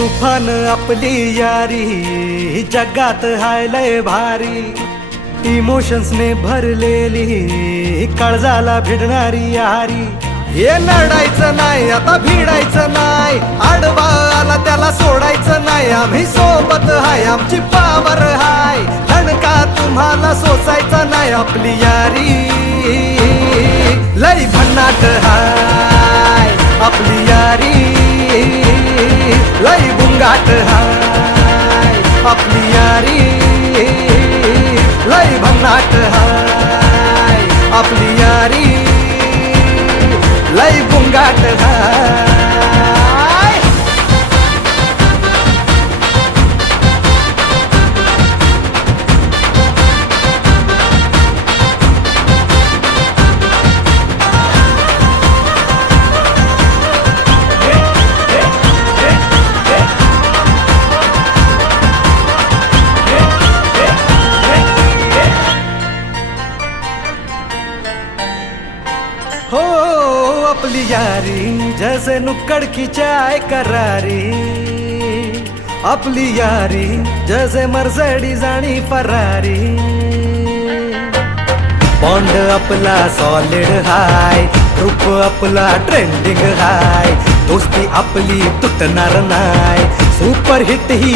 तुफान आपली यारी जगात हाय लय भारी, इमोशन्स ने भरलेली काळजाला भिडणारी यारी. हे लढायचं नाही आता भिडायचं नाही, आडवा आला त्याला सोडायचं नाही. आम्ही सोबत हाय आमची पावर हाय, धणका तुम्हाला सोसायचा नाही. आपली यारी लय भन्नाट हाय, आपली यारी लय बुंगाट हाय. आपली यारी लय भन्नाट हाय, आपली यारी लय बुंगाट हाय. हो अपनी यारी जैसे नुक्कड़ की चाय करारी, अपनी यारी जैसे मर्सिडीज आणि फरारी. बॉन्ड आपला सॉलिड हाय, ग्रुप आपला ट्रेंडिंग हाय, दोस्ती आपली तुटणार नाय. सुपर हिट ही